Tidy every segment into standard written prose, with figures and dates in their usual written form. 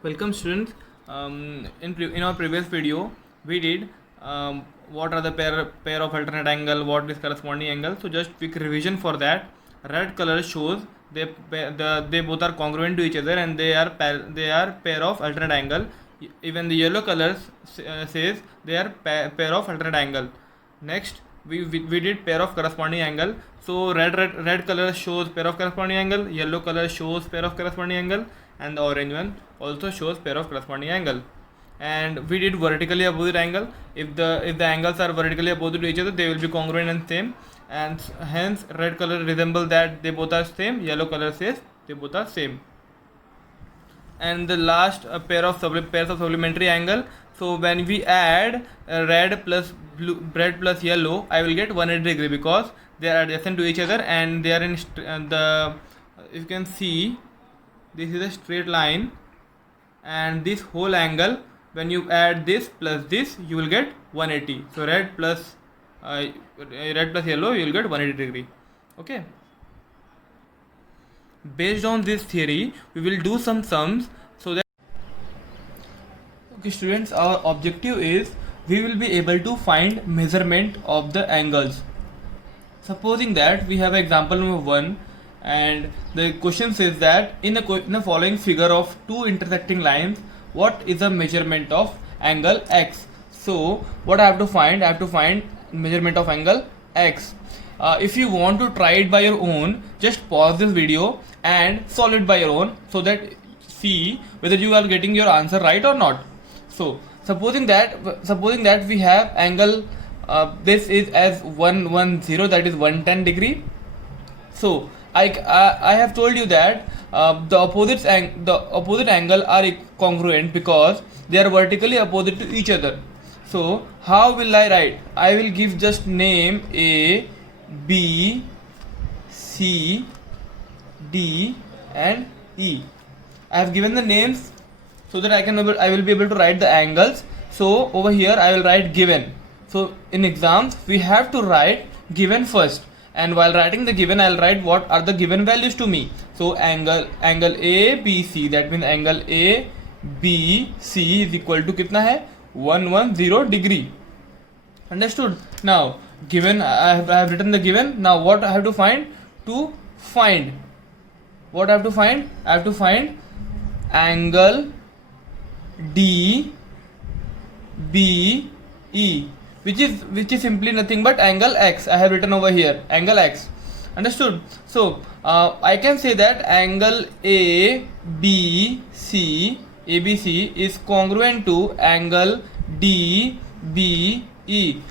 Welcome students. In our previous video, we did what are the pair of alternate angle, what is corresponding angle. So just quick revision for that. Red color shows they both are congruent to each other and they are pair of alternate angle. Even the yellow color says they are pair of alternate angle. Next, we did pair of corresponding angle. So red color shows pair of corresponding angle, yellow color shows pair of corresponding angle, and the orange one also shows pair of corresponding angle. And we did vertically opposite angle. If the angles are vertically opposite to each other, they will be congruent and same, and hence red color resemble that they both are same, yellow color says they both are same. And the last pairs of supplementary angle. So when we add red plus yellow, I will get 180 degree because they are adjacent to each other and they are in you can see this is a straight line, and this whole angle, when you add this plus this, you will get 180. So red plus yellow, you will get 180 degree. Okay. Based on this theory, we will do some sums so that okay students, our objective is we will be able to find measurement of the angles. Supposing that we have example number 1, and the question says that in the following figure of two intersecting lines, what is the measurement of angle x? So what I have to find? I have to find measurement of angle x. If you want to try it by your own, just pause this video and solve it by your own so that see whether you are getting your answer right or not. So supposing that we have angle this is as 110, that is 110 degree. So I have told you that the opposite angle are congruent because they are vertically opposite to each other. So how will I write? I will give just name A, B, C, D and E. I have given the names so that I will be able to write the angles. So over here I will write given. So in exams we have to write given first, and while writing the given I will write what are the given values to me. So angle A B C, that means angle A B C is equal to कितना है 110 degree. Understood? Now given I have written the given. Now what I have to find? What I have to find? I have to find angle D B E, which is simply nothing but angle x. I have written over here angle x. Understood? So I can say that angle ABC is congruent to angle DBE.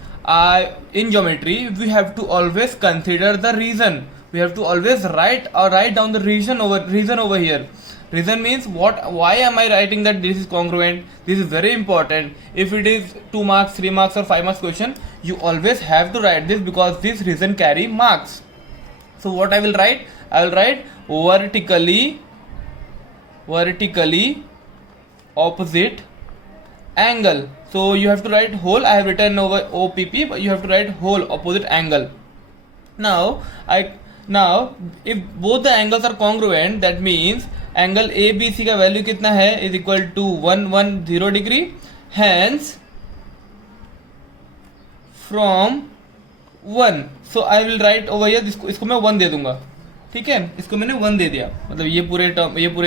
In geometry we have to always consider the reason. We have to always write down the reason over here. Reason means what? Why am I writing that this is congruent? This is very important. If it is 2 marks, 3 marks or 5 marks question, you always have to write this because this reason carry marks. So what I will write? I will write vertically opposite angle. So you have to write whole. I have written over OPP, but you have to write whole opposite angle. Now if both the angles are congruent, that means angle ABC का value कितना है is equal to 110 degree. Hence from 1, so I will write over here, इसको मैं 1 दे दूंगा. ठीक है, इसको मैंने 1 दे दिया, मतलब ये पूरे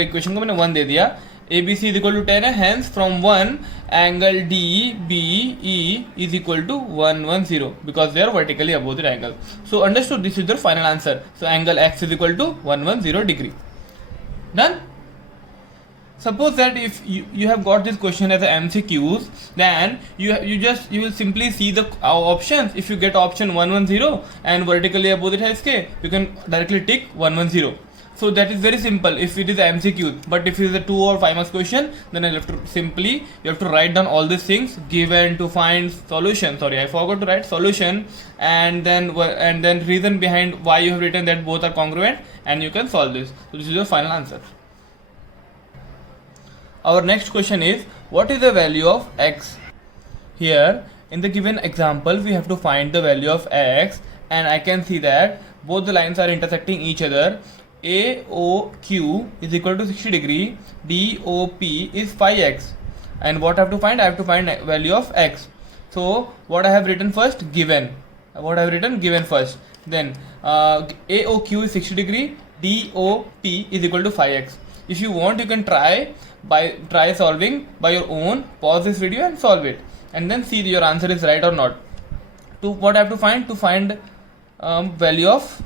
इक्वेशन को मैंने 1 दे दिया. ABC is equal to 10 है, hence from 1 angle DBE is equal to 110 because they are vertically opposite angle. So understood, this is the final answer. So angle x is equal to 110 degree. Done? Suppose that if you have got this question as a MCQs, then you will simply see the options. If you get option 110 and vertically opposite है इसके, you can directly tick 110. So that is very simple if it is MCQ. But if it is a 2 or 5 marks question, then you have to write down all these things given to find solution. Sorry, I forgot to write solution, and then reason behind why you have written that both are congruent, and you can solve this. So this is your final answer. Our next question is, what is the value of x? Here in the given example we have to find the value of x, and I can see that both the lines are intersecting each other. AOQ is equal to 60 degree, DOP is 5x, and what I have to find? I have to find value of x. So what I have written first? Given. What I have written? Given first. Then AOQ is 60 degree, DOP is equal to 5x. If you want, you can try solving by your own. Pause this video and solve it, and then see your answer is right or not. To what I have to find? To find value of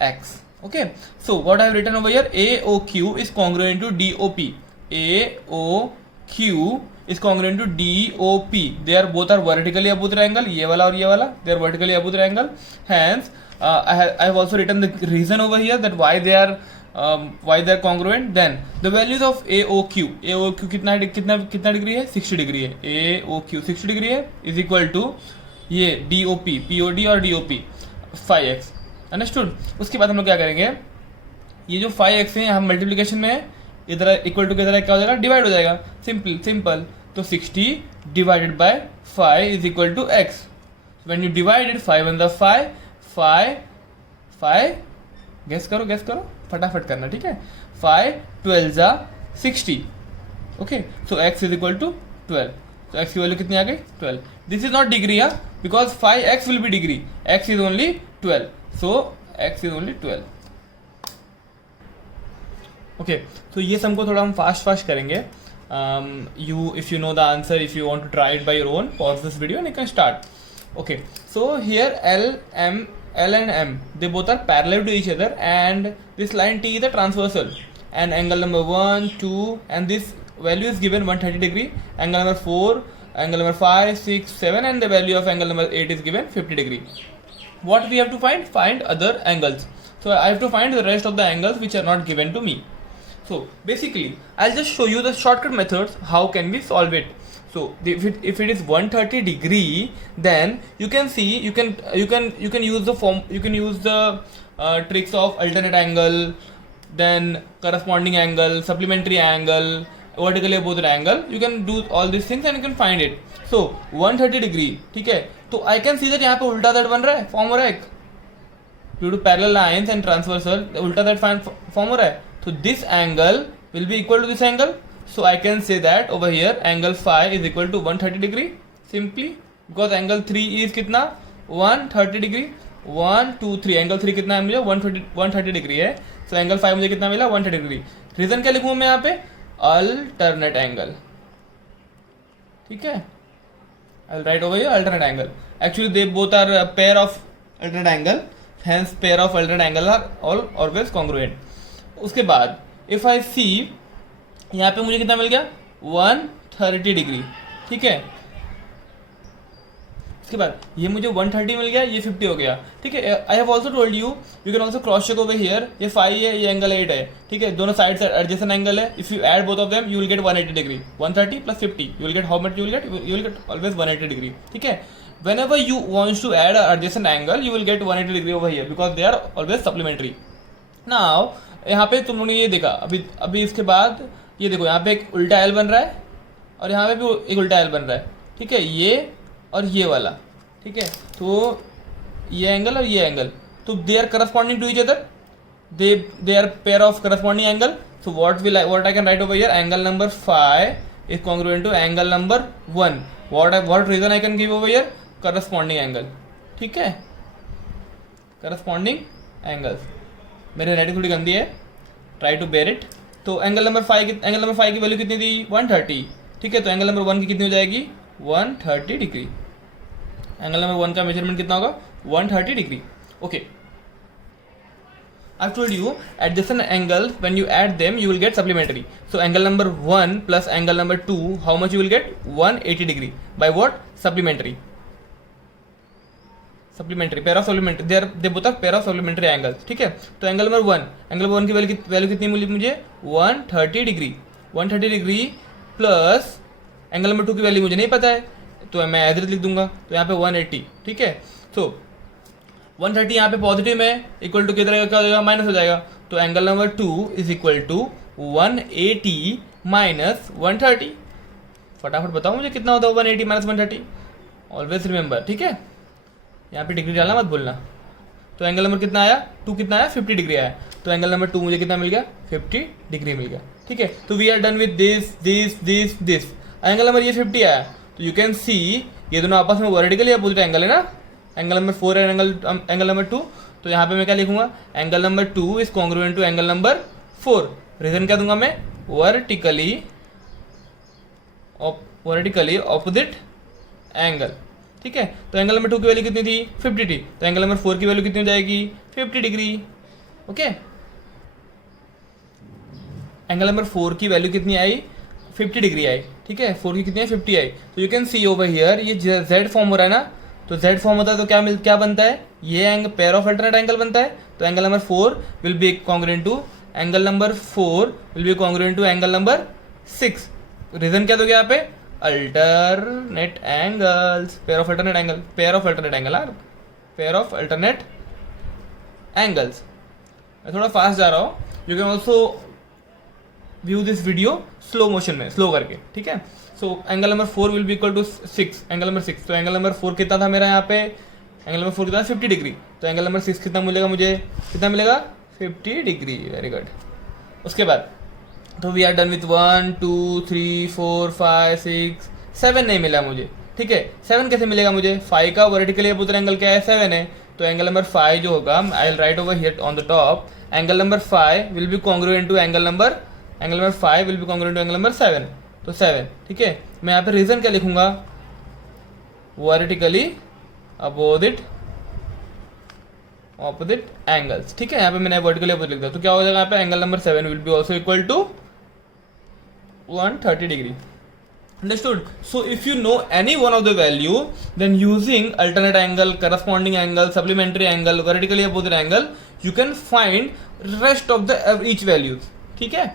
x. Okay, so what I have written over here, AOQ is congruent to DOP. AOQ is congruent to DOP. They are both are vertically opposite triangle. ये वाला और ये वाला, they are vertically opposite triangle. Hence, I have also written the reason over here that why they are congruent. Then the values of AOQ कितना degree है? 60 degree है. AOQ 60 degree है is equal to ये DOP, POD और DOP 5x. Understood. उसके बाद हम लोग क्या करेंगे, ये जो 5x है हम मल्टीप्लिकेशन में इधर इक्वल टू के इधर क्या हो जाएगा? डिवाइड हो जाएगा. सिंपल. तो 60 divided by 5 is equal to x. When you divided 5 in the 5 guess करो फटाफट करना. ठीक है. 5 12 जा 60. Okay, so x is equal to 12. तो x की वैल्यू कितनी आ गई? 12. This is not degree because 5x will be degree. x is only 12. So x is only 12. Okay, so ये सम को थोड़ा हम फास्ट करेंगे. If you know the answer, if you want to try it by your own, pause this video and you can start. Okay, so here L and M, they both are parallel to each other, and this line T is a transversal, and angle number 1, 2, and this value is given 130 degree. Angle number 4, angle number 5, 6, 7, and the value of angle number 8 is given 50 degree. What we have to find other angles. So I have to find the rest of the angles which are not given to me. So basically I'll just show you the shortcut methods how can we solve it. So if it is 130 degree, then you can see you can use the tricks of alternate angle, then corresponding angle, supplementary angle, vertically opposite angle. You can do all these things and you can find it. So 130 degree, ठीक है. तो I can see that यहाँ पे उल्टा that बन रहा है, form हो रहा है. Due to parallel lines and transversal, उल्टा दैट फॉर्म हो रहा है. So this angle will be equal to this angle. So I can say that over here angle phi is equal to 130 degree simply because angle 3 is कितना 130 degree. 1 2 3 angle 3 कितना है मुझे 130 degree है. So angle phi मुझे कितना मिला 130 degree. Reason क्या लिखूँ मैं यहाँ पे? Alternate angle. ठीक है. I'll write over here alternate angle. Actually they both are a pair of alternate angle, hence pair of alternate angle are all always congruent. उसके बाद if I see यहाँ पे मुझे कितना मिल गया 130 डिग्री. ठीक है. उसके बाद ये मुझे 130 मिल गया, ये 50 हो गया. ठीक है. I have also told you can also cross check over here. ये 5 है, ये एंगल 8 है. ठीक है. दोनों साइड से एडजेसेंट एंगल है. If you add both of them you will get 180 degree. 130 plus 50 you will get how much? You will get always 180 degree. ठीक है. whenever you want to add an adjacent angle you will get 180 degree over here because they are always supplementary. Now यहाँ पे तुम लोगों ने ये देखा अभी इसके बाद ये देखो यहाँ पे एक उल्टा एल बन रहा है और यहाँ पे भी एक उल्टा एल बन रहा है. ठीक है. ये और ये वाला. ठीक है. तो ये एंगल और ये एंगल तो they are corresponding to each other. they are pair of corresponding angle. So what I can write over here, angle number 5 is congruent to angle number 1. What reason I can give over here? Corresponding angle. ठीक है. corresponding angles. मेरी writing थोड़ी गंदी है, try to bear it. तो angle number 5 की value कितनी थी 130. ठीक है. तो एंगल नंबर 1 की कितनी हो जाएगी 130 डिग्री. एंगल नंबर 1 का मेजरमेंट कितना होगा 130 degree. Okay. I've told you adjacent angles when you add them you will get supplementary. So angle number 1 plus angle number 2 how much you will get 180 degree by what? Supplementary pair of supplementary. they both are pair of supplementary angles. ठीक है. तो angle number 1 की value कितनी मिली मुझे 130 degree plus angle number 2 की value मुझे नहीं पता है तो मैं एवरेज लिख दूंगा. तो यहाँ पे 180. ठीक है. तो 130 यहाँ पे पॉजिटिव में इक्वल टू किधर क्या हो जाएगा माइनस हो जाएगा. तो angle number 2 is equal to 180 minus 130. फटाफट बताओ मुझे कितना होता है 180 माइनस 130. Always remember. ठीक है. यहाँ पे डिग्री डालना मत भूलना. तो एंगल नंबर कितना आया, 2 कितना आया, 50 डिग्री आया। तो एंगल नंबर 2 मुझे कितना मिल गया, 50 डिग्री मिल गया। ठीक है, तो we are done with this this this this. Angle number ये 50 आया, तो यू कैन सी ये दोनों आपस में वर्टिकली अपोजिट एंगल है ना, एंगल नंबर 4 है एंगल नंबर 2। तो यहाँ पे मैं क्या लिखूंगा, angle number 2 is congruent to angle number 4। Reason क्या दूंगा मैं, वर्टिकली ऑपोजिट एंगल। ठीक है, तो एंगल नंबर 2 की वैल्यू कितनी थी, 50 थी, तो एंगल नंबर 4 की वैल्यू कितनी हो जाएगी, 50 डिग्री। ओके, एंगल नंबर 4 की वैल्यू कितनी आई, 50 डिग्री आई। ठीक है, 4 की कितनी है, 50 आई। तो you can see over here ये जेड फॉर्म हो रहा है ना, तो जेड फॉर्म होता है तो क्या बनता है, ये पेयर ऑफ अल्टरनेट एंगल बनता है। तो angle number 4 will be congruent to angle number 4 will be congruent to angle number 6। Reason क्या दोगे यहाँ पे, alternate angles, pair of alternate angle, pair of alternate angle, pair of alternate angles. मैं थोड़ा fast जा रहा हूँ, you can also view this video slow motion में, स्लो करके। ठीक है, so angle number 4 will be equal to 6, angle number 6। तो एंगल नंबर 4 कितना था मेरा यहाँ पे, एंगल नंबर 4 कितना, 50 डिग्री। तो एंगल नंबर 6 कितना मिलेगा मुझे, कितना मिलेगा, 50 डिग्री। Very good. उसके बाद तो वी आर डन विथ 1 2 3 4 5 6 7 नहीं मिला मुझे। ठीक है, 7 कैसे मिलेगा मुझे, 5 का वर्टिकली अपोजिट एंगल क्या है, 7 है। तो एंगल नंबर 5 जो होगा, I will write over here on the top, angle number 5 will be congruent to angle number 5 will be congruent to angle number 7। तो 7। ठीक है, मैं यहाँ पे रीजन क्या लिखूंगा, वर्टिकली अपोजिट एंगल्स। ठीक है, यहाँ पे मैंने वर्टिकली अपोजिट लिख दिया, तो क्या हो जाएगा यहाँ पे, angle number 7 will be also equal to 130 degree. Understood? So if you know any one of the value, then using alternate angle, corresponding angle, supplementary angle, vertically opposite angle, you can find rest of the each values. ठीक है,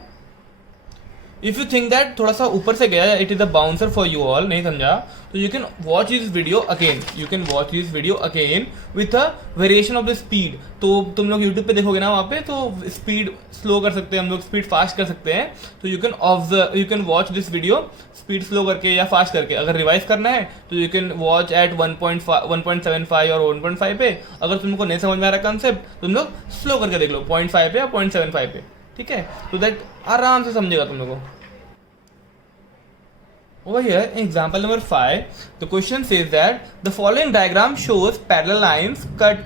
if you think that थोड़ा सा ऊपर से गया, it is a bouncer for you all, नहीं समझा, तो you can watch this video again, with a variation of the speed. तो तुम लोग यूट्यूब पे देखोगे ना, वहाँ पे तो स्पीड स्लो कर सकते हैं हम लोग, स्पीड फास्ट कर सकते हैं। तो you can watch this video speed slow करके या फास्ट करके। अगर रिवाइज करना है तो यू कैन वॉच एट 1.75 और 1.5 पे। अगर तुमको नहीं समझ में आ रहा कंसेप्ट, तुम लोग स्लो करके देख लो 0.5 पे या 0.75 पे। ठीक है, तो दैट आराम से समझेगा तुम लोगों को। Over here, in example number 5, the question says that the following diagram shows parallel lines cut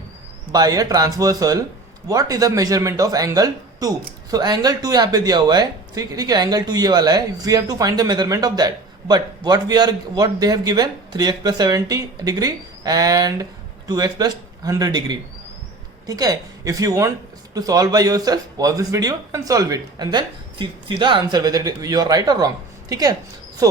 by a transversal. What is the measurement of angle 2? So angle 2 यहाँ पे दिया हुआ है, ठीक है, angle 2 ये वाला है. We have to find the measurement of that. But what they have given 3x plus 70 degree and 2x plus 100 degree. ठीक है, if you want to solve by yourself, pause this video and solve it, and then see the answer whether you are right or wrong. ठीक है, सो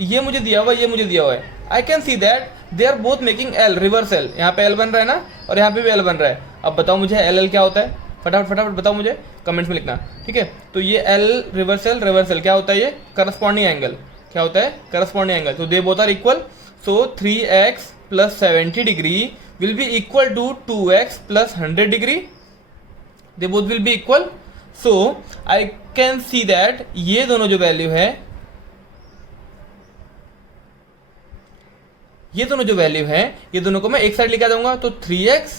ये मुझे दिया हुआ है, I can see that they are both making L, reverse L. यहाँ पे L बन रहा है ना, और यहाँ पे भी एल बन रहा है। अब बताओ मुझे एल क्या होता है, फटाफट बताओ मुझे, कमेंट्स में लिखना। ठीक है, तो ये एल रिवर्स एल क्या होता है, ये करस्पॉन्डिंग एंगल क्या होता है, करस्पॉन्डिंग एंगल। तो they both are equal, so 3x plus 70 degree will be equal to 2x plus 100 degree. They both will be equal. So I can see that ये दोनों जो वैल्यू है, ये दोनों को मैं एक साइड लेके आ जाऊंगा। तो 3x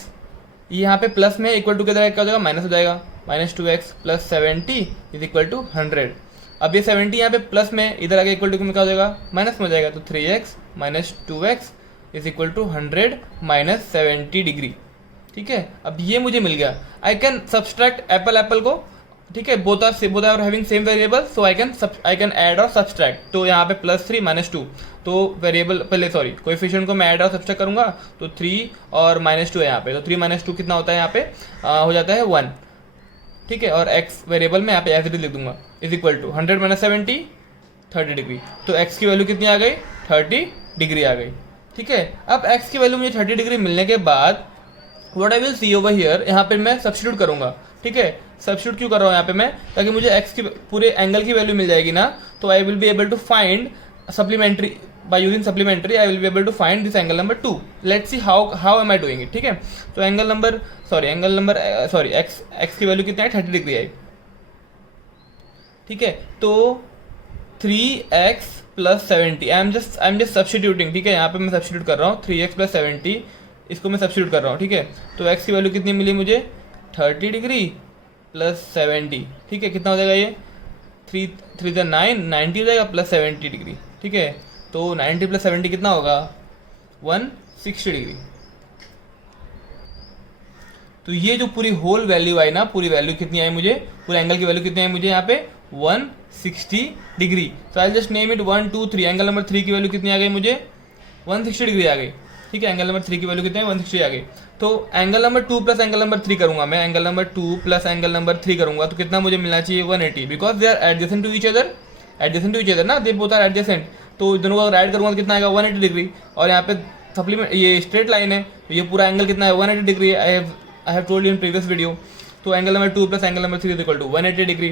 यहाँ पे प्लस में इक्वल टू क्या हो जाएगा, माइनस हो जाएगा, -2x plus 70 is equal to 100। अब ये 70 यहाँ पे प्लस में, इधर आगे इक्वल टू क्या हो जाएगा, माइनस में हो जाएगा। तो 3x minus 2x is equal to 100 minus 70 degree. ठीक है, अब ये मुझे मिल गया। आई कैन सब्सट्रैक्ट एप्पल को। ठीक है, both are having same variable, so I can add और सब्सट्रैक्ट। तो यहाँ पे +3 -2, तो वेरिएबल कोएफिशिएंट को मैं ऐड और सब्सट्रैक्ट करूंगा। तो 3 और -2 है यहाँ पे, तो 3 - 2 कितना होता है यहाँ पे, हो जाता है 1। ठीक है, और x वेरिएबल में यहाँ पे एज इट इज लिख दूंगा, is equal to 100 minus 70 30 degree. तो x की वैल्यू कितनी आ गई, 30 डिग्री आ गई। ठीक है, अब x की वैल्यू मुझे 30 डिग्री मिलने के बाद what I will see over here, यहाँ पे मैं सब्स्टिट्यूट करूंगा। ठीक है, सब्स्टिट्यूट क्यों कर रहा हूँ यहाँ पे मैं, ताकि मुझे x की पूरे एंगल की वैल्यू मिल जाएगी ना। तो I will be able to find supplementary, by using supplementary I will be able to find this angle number 2. Let's see how am I doing it. ठीक है, तो x की वैल्यू कितना है, 30 डिग्री आई। ठीक है, तो 3x plus 70, I am just substituting. ठीक है, यहाँ पे मैं सब्स्टिट्यूट कर रहा हूँ 3x plus 70 इसको मैं सब्स्टिट्यूट कर रहा हूँ, ठीक है। तो x की वैल्यू कितनी मिली मुझे 30 डिग्री प्लस 70, ठीक है। कितना हो जाएगा ये 3 9 90 हो जाएगा प्लस 70 डिग्री, ठीक है। तो 90 प्लस 70 कितना होगा 160 डिग्री। तो ये जो पूरी होल वैल्यू आई ना, पूरी वैल्यू कितनी आई मुझे, पूरे एंगल की वैल्यू कितनी आई मुझे यहाँ पे 160 डिग्री। तो I just name it 1 2 3। Angle number 3 की वैल्यू कितनी आ गई मुझे 160 डिग्री आ गई, ठीक है। एंगल नंबर 3 की वैल्यू कितनी है 160 आ गई। तो angle number 2 plus angle number 3 करूंगा मैं, angle number 2 plus angle number 3 करूंगा तो कितना मुझे मिलना चाहिए 180, because they are adjacent to each other, ना, दे बोथ आर एडजेसेंट। तो दोनों को ऐड करूंगा तो कितना आएगा 180 डिग्री। और यहाँ पे सप्लीमेंट ये स्ट्रेट लाइन है, तो ये पूरा एंगल कितना है 180 degree. I have told you in previous video. तो angle number 2 plus angle number 3 is equal to 180 degree.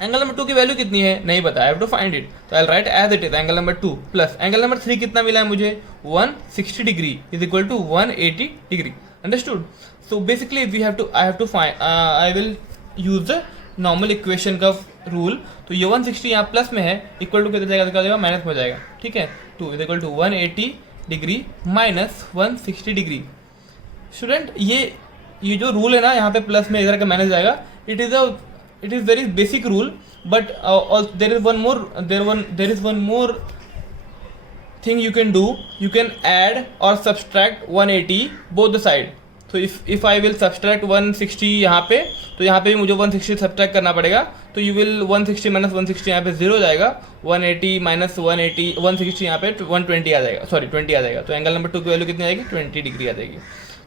Angle number 2 की वैल्यू कितनी है नहीं पता, I have to find it. तो I write as it is angle number 2 plus angle number 3 कितना मिला है मुझे 160 degree is equal to 180 degree. Understood. So basically we have to I will use the normal equation का rule. तो ये 160 यहाँ plus में है, इक्वल टू कितना जाएगा माइनस में हो जाएगा, ठीक है। 2 is equal to 180 degree minus 160 degree. Student ये जो रूल है ना यहाँ पे प्लस में इधर का माइनस जाएगा, it is very basic rule, but there is one more thing you can do. You can add or subtract 180 both the side. So if I will subtract 160 यहाँ पे, तो यहाँ पे भी मुझे 160 subtract करना पड़ेगा। तो you will 160 माइनस 160 यहाँ पे 0 हो जाएगा, 180 माइनस 180 160 यहाँ पे 120 आ जाएगा, सॉरी 20 आ जाएगा। तो एंगल नंबर 2 की वैल्यू कितनी आएगी 20 डिग्री आ जाएगी।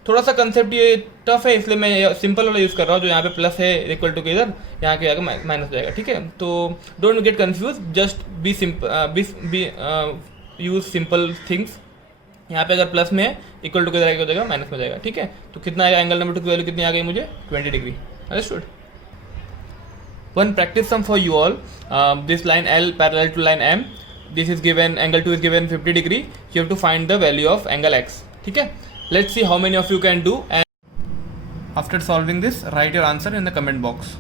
थोड़ा सा कंसेप्ट ये टफ है, इसलिए मैं सिंपल वाला यूज़ कर रहा हूँ, जो यहाँ पे प्लस है इक्वल टू के इधर, यहाँ के आगे माइनस हो जाएगा, ठीक है। तो don't get confuse, just be simple, use simple things. यहाँ पे अगर प्लस में है इक्वल टू के इधर हो जाएगा माइनस में हो जाएगा, ठीक है। तो कितना आएगा एंगल नंबर 2 की वैल्यू कितनी आ गई मुझे 20 degree. Understood. One practice sum for you all. This line L parallel to line M. This is given, angle 2 is given 50 degree. You have to find the value of angle X. ठीक है. Let's see how many of you can do. And after solving this, write your answer in the comment box.